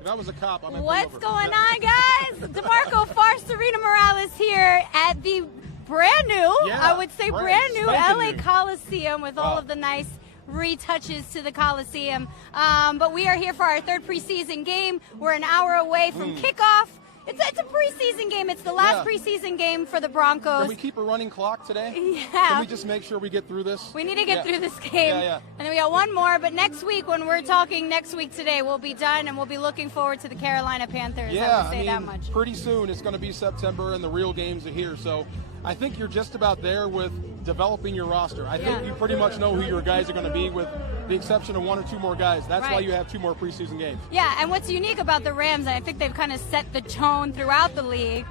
If I was a cop, I'm What's going on, guys? DeMarco Serena Morales here at the brand new, I would say brand new LA Coliseum with all of the nice retouches to the Coliseum. But we are here for our third preseason game. We're an hour away from kickoff. It's a preseason game. It's the last preseason game for the Broncos. Can we keep a running clock today? Yeah. Can we just make sure we get through this? We need to get through this game. Yeah. And then we got one more. But next week, when we're talking next week today, we'll be done, and we'll be looking forward to the Carolina Panthers. Yeah, I would say that much. Pretty soon it's going to be September, and the real games are here. So I think you're just about there with developing your roster. I think you pretty much know who your guys are going to be, with the exception of one or two more guys. That's why you have two more preseason games. Yeah, and what's unique about the Rams, and I think they've kind of set the tone throughout the league,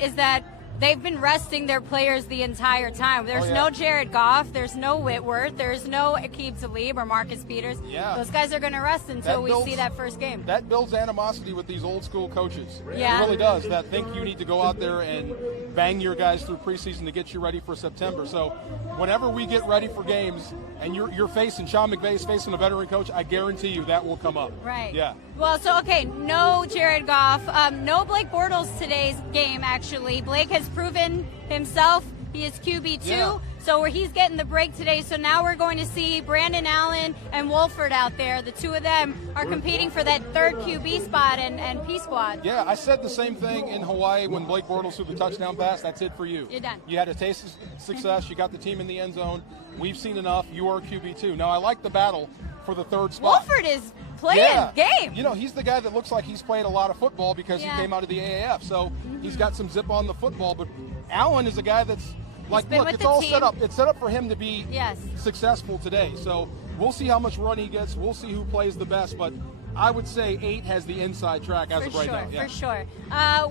is that they've been resting their players the entire time. There's no Jared Goff, there's no Whitworth, there's no Aqib Talib or Marcus Peters. Yeah. Those guys are going to rest until we see that first game. That builds animosity with these old school coaches. Yeah. It really does. That think you need to go out there and bang your guys through preseason to get you ready for September. So whenever we get ready for games and you're facing Sean McVay's facing a veteran coach, I guarantee you that will come up. Right. Yeah. Well, so, no Jared Goff, no Blake Bortles today's game, actually. Blake has proven himself. He is QB2, so he's getting the break today. So now we're going to see Brandon Allen and Wolford out there. The two of them are competing for that third QB spot and P-Squad. Yeah, I said the same thing in Hawaii when Blake Bortles threw the touchdown pass. That's it for you. You're done. You had a taste of success. You got the team in the end zone. We've seen enough. You are QB2. Now, I like the battle for the third spot. Wolford is playing game. You know, he's the guy that looks like he's played a lot of football because he came out of the AAF. So he's got some zip on the football. But Allen is a guy that's like, look, it's all set up. It's set up for him to be successful today. So we'll see how much run he gets. We'll see who plays the best. But I would say 8 has the inside track as of right now. Yeah. For sure.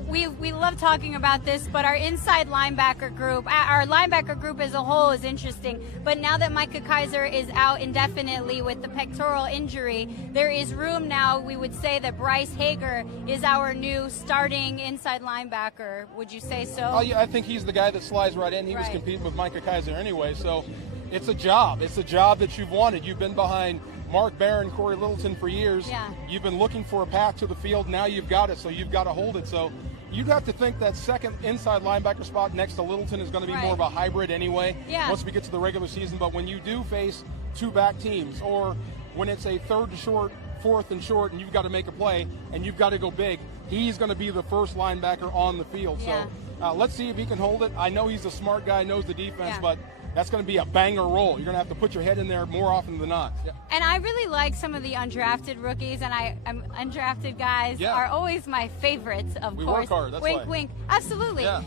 We love talking about this, but our inside linebacker group, our linebacker group as a whole is interesting. But now that Micah Kaiser is out indefinitely with the pectoral injury, there is room now. We would say that Bryce Hager is our new starting inside linebacker. Would you say so? Oh, yeah, I think he's the guy that slides right in. He was competing with Micah Kaiser anyway. So it's a job. It's a job that you've wanted. You've been behind Mark Barron, Corey Littleton for years. Yeah. You've been looking for a path to the field. Now you've got it, so you've got to hold it. So you'd have to think that second inside linebacker spot next to Littleton is going to be more of a hybrid anyway once we get to the regular season. But when you do face two back teams, or when it's a third and short, fourth and short, and you've got to make a play and you've got to go big, he's going to be the first linebacker on the field. So let's see if he can hold it. I know he's a smart guy, knows the defense, but that's going to be a banger roll. You're going to have to put your head in there more often than not. Yeah. And I really like some of the undrafted rookies, and undrafted guys are always my favorites, of course. We work hard. That's wink, why. wink. Absolutely. Yeah.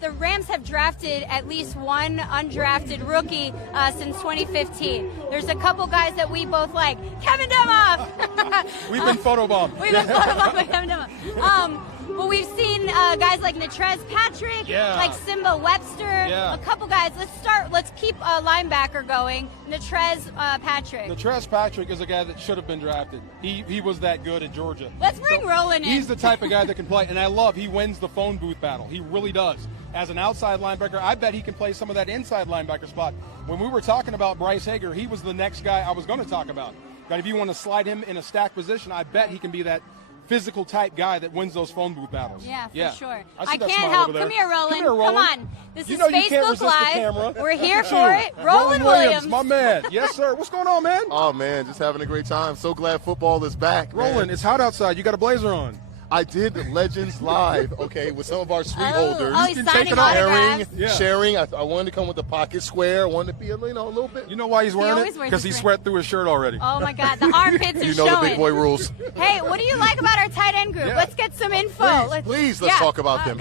The Rams have drafted at least one undrafted rookie since 2015. There's a couple guys that we both like. Kevin Demoff. We've been photobombed. We've been photobombed by Kevin Demoff. But we've seen guys like Natrez Patrick, like Simba Webster, a couple guys. Let's keep a linebacker going. Natrez Patrick. Natrez Patrick is a guy that should have been drafted. He was that good at Georgia. Let's bring Roland in. He's the type of guy that can play, and I love he wins the phone booth battle. He really does. As an outside linebacker, I bet he can play some of that inside linebacker spot. When we were talking about Bryce Hager, he was the next guy I was going to talk about. But if you want to slide him in a stack position, I bet he can be that physical type guy that wins those phone booth battles. Yeah, for sure. I can't help. Come here, Roland. Come on. This is Facebook Live. We're here for it. Roland Williams. My man. Yes, sir. What's going on, man? Oh, man, just having a great time. So glad football is back. Roland, it's hot outside. You got a blazer on. I did Legends Live, with some of our suite holders. Oh, he's signing autographs. Sharing. I wanted to come with the pocket square. I wanted to be a little bit. You know why he's wearing it? Because he sweat through his shirt already. Oh, my God. The armpits are You know showing. the big boy rules. Hey, what do you like about our tight end group? Let's get some info. Please, let's talk about them.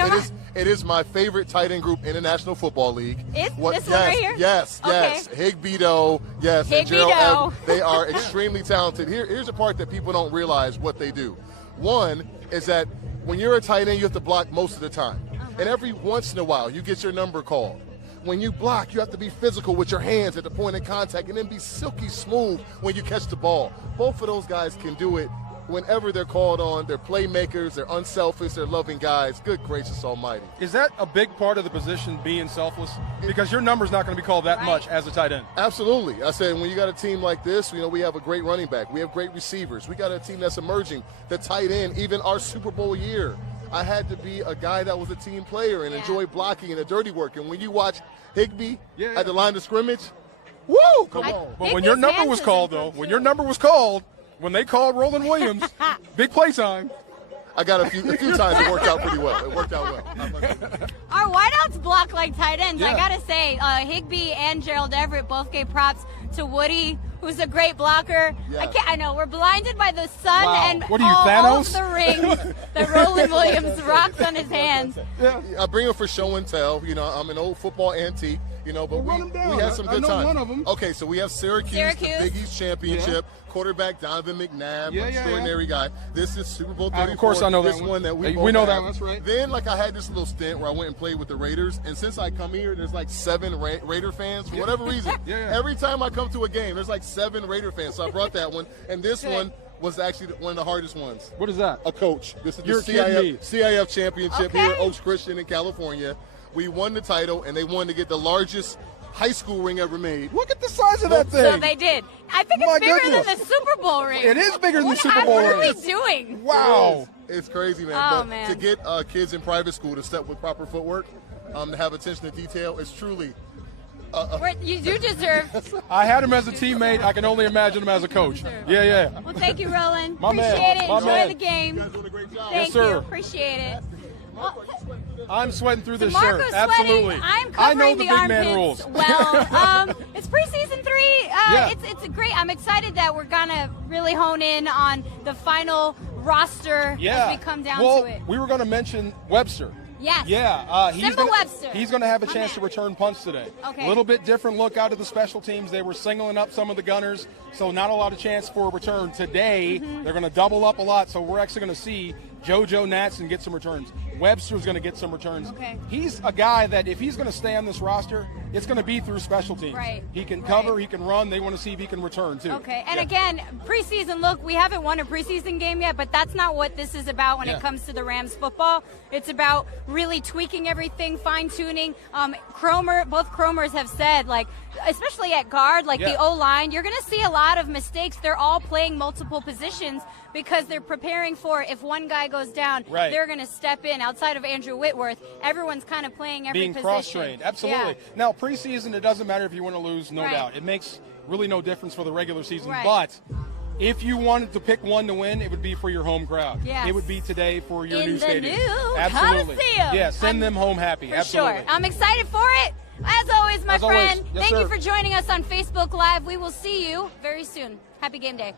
It is my favorite tight end group in the National Football League. This one right here? Yes. Higbedo, yes. Higbedo. And Gerald, they are extremely talented. Here's a part that people don't realize what they do. One is that when you're a tight end, you have to block most of the time. And every once in a while, you get your number called. When you block, you have to be physical with your hands at the point of contact and then be silky smooth when you catch the ball. Both of those guys can do it whenever they're called on, they're playmakers, they're unselfish, they're loving guys. Good gracious almighty. Is that a big part of the position, being selfless? Because your number's not going to be called that much as a tight end. Absolutely. I said, when you got a team like this, we have a great running back. We have great receivers. We got a team that's emerging. The tight end, even our Super Bowl year, I had to be a guy that was a team player and enjoy blocking and the dirty work. And when you watch Higbee at the line of scrimmage, woo, come on. But when your number was called, when they called Roland Williams, big play time. I got a few times it worked out pretty well. It worked out well. Our wideouts block like tight ends. I got to say, Higbee and Gerald Everett both gave props to Woody, who's a great blocker. Yeah. I know, we're blinded by the sun and what are you, all of Thanos? the rings that Roland Williams rocks on his hands. Yeah. I bring him for show and tell. I'm an old football antique. But we had some good times. One of them. Okay, so we have Syracuse. The Big East championship. Quarterback Donovan McNabb, extraordinary guy. This is Super Bowl 34. Of course I know this that one. That we know have. that one. That's right. Then, I had this little stint where I went and played with the Raiders, and since I come here, there's 7 Raider fans for whatever reason. Every time I come to a game, there's 7 Raider fans. So I brought that one, and this one was actually one of the hardest ones. What is that? A coach. This is the CIF championship here at Oaks Christian in California. We won the title, and they wanted to get the largest high school ring ever made. Look at the size of that thing. So they did. I think it's bigger than the Super Bowl ring. It is bigger than the Super Bowl ring. What are we doing? Wow. It's crazy, man. Man. To get kids in private school to step with proper footwork, to have attention to detail, is truly you do deserve. I had him as a teammate. I can only imagine him as a coach. Yeah. Well, thank you, Roland. My man. Appreciate it. My Enjoy man. the game. You guys doing a great job. Thank sir. you. Appreciate it. I'm sweating through this Marco's shirt. sweating. Absolutely. I'm I know covering the the big man armpits rules. well. It's preseason 3. It's great. I'm excited that we're gonna really hone in on the final roster as we come down to it. We were going to mention Webster. Yes. Yeah. Webster. He's going to have a chance to return punts today. Okay. A little bit different look out of the special teams. They were singling up some of the gunners, so not a lot of chance for a return today. They're going to double up a lot, so we're actually going to see JoJo Natson get some returns. Webster's going to get some returns. Okay. He's a guy that if he's going to stay on this roster, it's going to be through special teams. Right. He can cover, he can run. They want to see if he can return too. Okay. And again, preseason look, we haven't won a preseason game yet, but that's not what this is about when it comes to the Rams football. It's about really tweaking everything, fine-tuning. Both Cromers have said, especially at guard, the O-line, you're going to see a lot of mistakes. They're all playing multiple positions because they're preparing for if one guy goes down, they're going to step in. Outside of Andrew Whitworth, everyone's kind of playing every position. Being cross-trained, absolutely. Yeah. Now, preseason, it doesn't matter if you win or lose, no doubt. It makes really no difference for the regular season. Right. But if you wanted to pick one to win, it would be for your home crowd. Yes. It would be today for your In new the stadium. new Absolutely. Coliseum. Yeah, send them home happy. For Absolutely. sure. I'm excited for it. As always, my friend, Yes, thank sir. you for joining us on Facebook Live. We will see you very soon. Happy game day.